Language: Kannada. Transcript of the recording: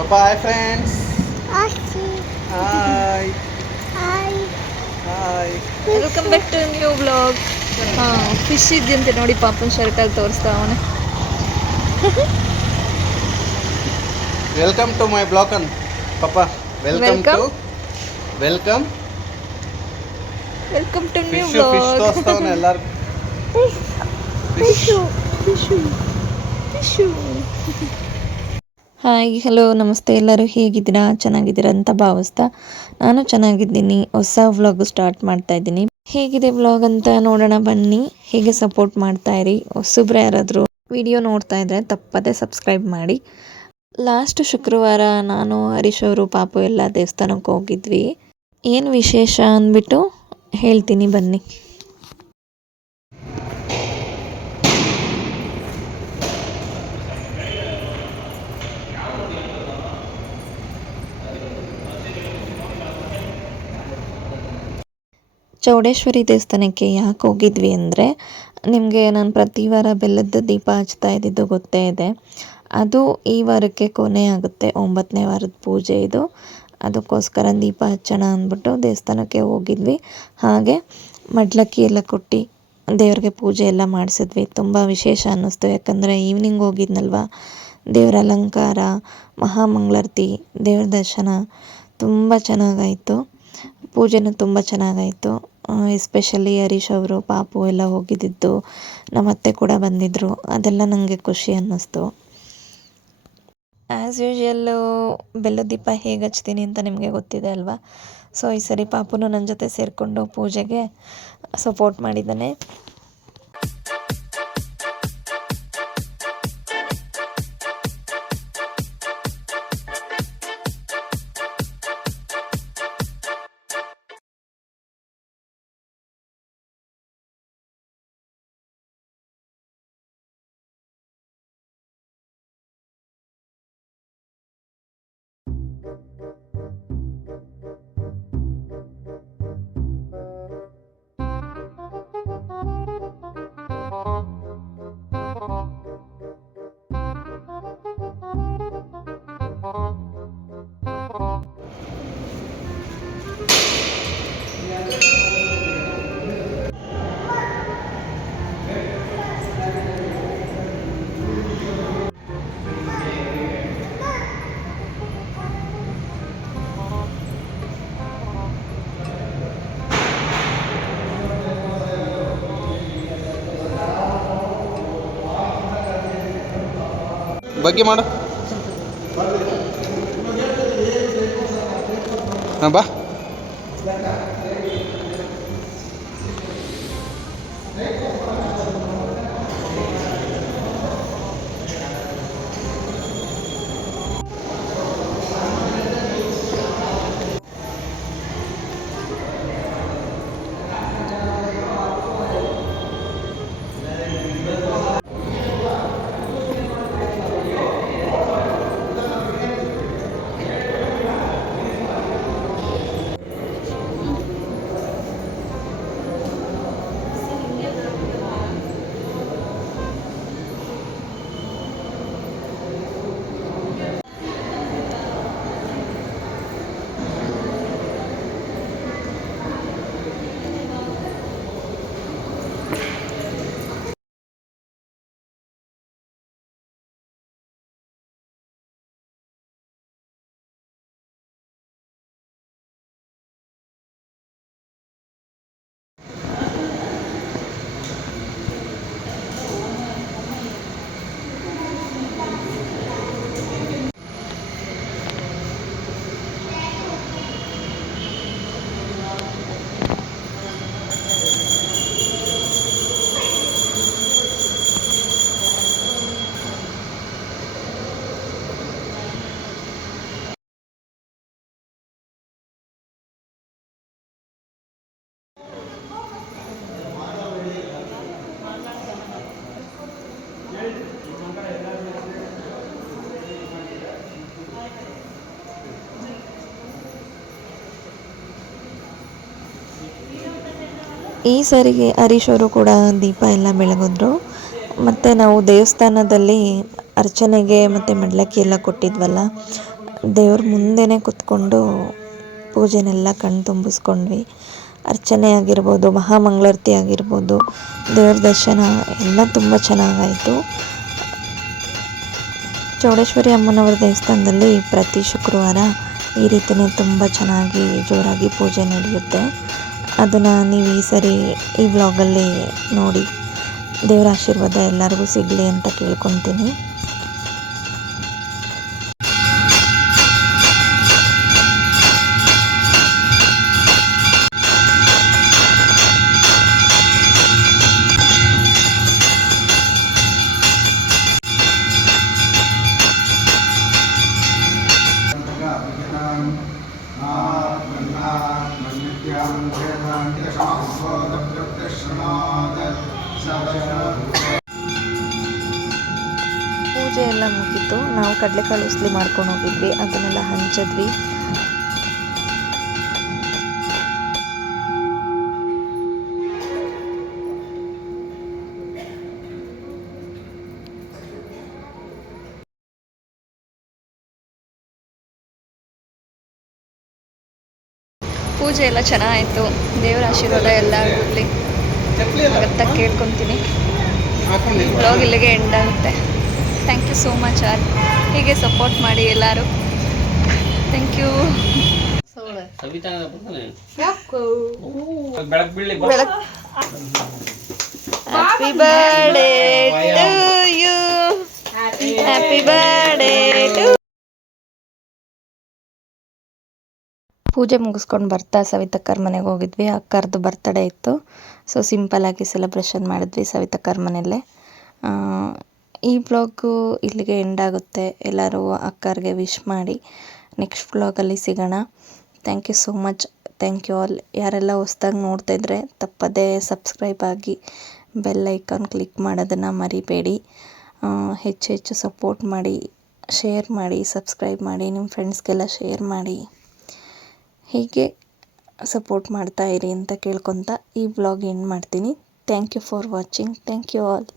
Hi friends hi hi welcome back to new blog ಹಾಂ. ಫಿಶ್ ಇದೆಯಂತೆ ನೋಡಿ ಪಾಪನ್ ಶರ್ಟಲ್ಲಿ ತೋರಿಸ್ತಾ ಅವನು. ವೆಲ್ಕಮ್ ಟು ಮೈ ಬ್ಲಾಗ್ ಅನ್. ಪಾಪ welcome to welcome welcome to new fish fish blog ತೋರಿಸ್ತಾವನೆ ಎಲ್ಲಾರು fish fish tissue hi hello ನಮಸ್ತೆ. ಎಲ್ಲರೂ ಹೇಗಿದ್ದೀರಾ? ಚೆನ್ನಾಗಿದ್ದೀರಾ ಅಂತ ಭಾವಿಸ್ತಾ ನಾನು ಚೆನ್ನಾಗಿದ್ದೀನಿ. ಹೊಸ ವ್ಲಾಗ್ ಸ್ಟಾರ್ಟ್ ಮಾಡ್ತಾ ಇದ್ದೀನಿ. ಹೇಗಿದೆ ವ್ಲಾಗ್ ಅಂತ ನೋಡೋಣ ಬನ್ನಿ. ಹೇಗೆ ಸಪೋರ್ಟ್ ಮಾಡ್ತಾ ಇರಿ? ಹೊಸಬ್ರು ಯಾರಾದರೂ ವಿಡಿಯೋ ನೋಡ್ತಾ ಇದ್ರೆ ತಪ್ಪದೇ ಸಬ್ಸ್ಕ್ರೈಬ್ ಮಾಡಿ. ಲಾಸ್ಟ್ ಶುಕ್ರವಾರ ನಾನು ಹರೀಶ್ ಅವರು, ಪಾಪು ಎಲ್ಲ ದೇವಸ್ಥಾನಕ್ಕೆ ಹೋಗಿದ್ವಿ. ಏನು ವಿಶೇಷ ಅಂದ್ಬಿಟ್ಟು ಹೇಳ್ತೀನಿ ಬನ್ನಿ. ಚೌಡೇಶ್ವರಿ ದೇವಸ್ಥಾನಕ್ಕೆ ಯಾಕೆ ಹೋಗಿದ್ವಿ ಅಂದರೆ, ನಿಮಗೆ ನಾನು ಪ್ರತಿ ವಾರ ಬೆಲ್ಲದ ದೀಪ ಹಚ್ತಾ ಇದ್ದಿದ್ದು ಗೊತ್ತೇ ಇದೆ. ಅದು ಈ ವಾರಕ್ಕೆ ಕೊನೆ ಆಗುತ್ತೆ, ಒಂಬತ್ತನೇ ವಾರದ ಪೂಜೆ ಇದು. ಅದಕ್ಕೋಸ್ಕರ ದೀಪ ಹಚ್ಚೋಣ ಅಂದ್ಬಿಟ್ಟು ದೇವಸ್ಥಾನಕ್ಕೆ ಹೋಗಿದ್ವಿ. ಹಾಗೆ ಮಡ್ಲಕ್ಕಿ ಎಲ್ಲ ಕೊಟ್ಟು ದೇವ್ರಿಗೆ ಪೂಜೆ ಎಲ್ಲ ಮಾಡಿಸಿದ್ವಿ. ತುಂಬ ವಿಶೇಷ ಅನ್ನಿಸ್ತು. ಯಾಕಂದರೆ ಈವ್ನಿಂಗ್ ಹೋಗಿದ್ನಲ್ವ? ದೇವರ ಅಲಂಕಾರ, ಮಹಾಮಂಗಳಾರತಿ, ದೇವ್ರ ದರ್ಶನ ತುಂಬ ಚೆನ್ನಾಗಾಯಿತು. ಪೂಜೆನೂ ತುಂಬ ಚೆನ್ನಾಗಾಯಿತು. ಎಸ್ಪೆಷಲಿ ಹರೀಶ್ ಅವರು, ಪಾಪು ಎಲ್ಲ ಹೋಗಿದ್ದಿದ್ದು ನಮ್ಮ ಅತ್ತೆ ಕೂಡ ಬಂದಿದ್ದರು ಅದೆಲ್ಲ ನನಗೆ ಖುಷಿ ಅನ್ನಿಸ್ತು. ಆ್ಯಸ್ ಯೂಶ್ವಲ್ಲು ಬೆಲ್ಲದ ದೀಪ ಹೇಗೆ ಹಚ್ತೀನಿ ಅಂತ ನಿಮಗೆ ಗೊತ್ತಿದೆ ಅಲ್ವಾ? ಸೊ ಈ ಸರಿ ಪಾಪುನು ನನ್ನ ಜೊತೆ ಸೇರಿಕೊಂಡು ಪೂಜೆಗೆ ಸಪೋರ್ಟ್ ಮಾಡಿದ್ದಾನೆ. ಬಗ್ಗೆ ಮಾಡು. ಹಾಂ ಬಾ. ಈ ಸರಿಗೆ ಹರೀಶ್ ಕೂಡ ದೀಪ ಎಲ್ಲ ಬೆಳಗಿದ್ರು. ಮತ್ತು ನಾವು ದೇವಸ್ಥಾನದಲ್ಲಿ ಅರ್ಚನೆಗೆ ಮತ್ತು ಮಡ್ಲಕ್ಕಿ ಎಲ್ಲ ಕೊಟ್ಟಿದ್ವಲ್ಲ, ದೇವ್ರ ಮುಂದೆನೇ ಕೂತ್ಕೊಂಡು ಪೂಜೆನೆಲ್ಲ ಕಣ್ಣು ತುಂಬಿಸ್ಕೊಂಡ್ವಿ. ಅರ್ಚನೆ ಆಗಿರ್ಬೋದು, ಮಹಾಮಂಗಳಾರತಿ ಆಗಿರ್ಬೋದು, ದೇವ್ರ ದರ್ಶನ ಎಲ್ಲ ತುಂಬ ಚೆನ್ನಾಗಾಯಿತು. ಚೌಡೇಶ್ವರಿ ಅಮ್ಮನವರ ದೇವಸ್ಥಾನದಲ್ಲಿ ಪ್ರತಿ ಶುಕ್ರವಾರ ಈ ರೀತಿಯೇ ತುಂಬ ಚೆನ್ನಾಗಿ ಜೋರಾಗಿ ಪೂಜೆ ನಡೆಯುತ್ತೆ. ಅದನ್ನು ನೀವು ಈ ಸರಿ ಈ ವ್ಲಾಗಲ್ಲಿ ನೋಡಿ. ದೇವರ ಆಶೀರ್ವಾದ ಎಲ್ಲರಿಗೂ ಸಿಗಲಿ ಅಂತ ಕೇಳ್ಕೊತೀನಿ. ಪೂಜೆ ಎಲ್ಲ ಮುಗೀತು. ನಾವು ಕಡಲೆಕಾಳು ಉಸ್ಲಿ ಮಾಡ್ಕೊಂಡು ಹೋಗಿದ್ವಿ. ಅದನ್ನೆಲ್ಲ ಹಂಚಿದ್ವಿ. ಪೂಜೆ ಎಲ್ಲ ಚೆನ್ನಾಯಿತು. ದೇವರ ಆಶೀರ್ವಾದ ಎಲ್ಲ ಇರಲಿ ಅಂತ ಕೇಳ್ಕೊತೀನಿ. ಬ್ಲಾಗ್ ಇಲ್ಲಿಗೆ ಎಂಡ್ ಆಗುತ್ತೆ. ಥ್ಯಾಂಕ್ ಯು ಸೋ ಮಚ್ ಆರ್. ಹೀಗೆ ಸಪೋರ್ಟ್ ಮಾಡಿ ಎಲ್ಲರೂ. ಥ್ಯಾಂಕ್ ಯು ಸವಿತಾ ಬರ್ತಾನೆ. ಯಾಕೋ? ಬೆಳಕ್ ಬೀಳ್ಲಿ happy birthday to you happy birthday ಪೂಜೆ ಮುಗಿಸ್ಕೊಂಡು ಬರ್ತಾ ಸವಿತಕ್ಕರ ಮನೆಗೆ ಹೋಗಿದ್ವಿ. ಅಕ್ಕರ್ದು ಬರ್ತಡೇ ಇತ್ತು. ಸೊ ಸಿಂಪಲಾಗಿ ಸೆಲೆಬ್ರೇಷನ್ ಮಾಡಿದ್ವಿ ಸವಿತಕ್ಕರ ಮನೆಯಲ್ಲೇ. ಈ ಬ್ಲಾಗು ಇಲ್ಲಿಗೆ ಎಂಡ್ ಆಗುತ್ತೆ. ಎಲ್ಲರೂ ಅಕ್ಕರಿಗೆ ವಿಶ್ ಮಾಡಿ ನೆಕ್ಸ್ಟ್ ಬ್ಲಾಗಲ್ಲಿ ಸಿಗೋಣ. Thank you so much thank you all ಯಾರೆಲ್ಲ ಹೊಸ್ದಾಗಿ ನೋಡ್ತಾ ಇದ್ರೆ ತಪ್ಪದೇ ಸಬ್ಸ್ಕ್ರೈಬ್ ಆಗಿ ಬೆಲ್ ಐಕಾನ್ ಕ್ಲಿಕ್ ಮಾಡೋದನ್ನು ಮರಿಬೇಡಿ. ಹೆಚ್ಚು ಹೆಚ್ಚು ಸಪೋರ್ಟ್ ಮಾಡಿ ಶೇರ್ ಮಾಡಿ ಸಬ್ಸ್ಕ್ರೈಬ್ ಮಾಡಿ ನಿಮ್ಮ ಫ್ರೆಂಡ್ಸ್ಗೆಲ್ಲ ಶೇರ್ ಮಾಡಿ. ಹೀಗೆ ಸಪೋರ್ಟ್ ಮಾಡ್ತಾ ಇರಿ ಅಂತ ಕೇಳ್ಕೊತ ಈ ವ್ಲಾಗ್ ಎಂಡ್ ಮಾಡ್ತೀನಿ. Thank you for watching thank you all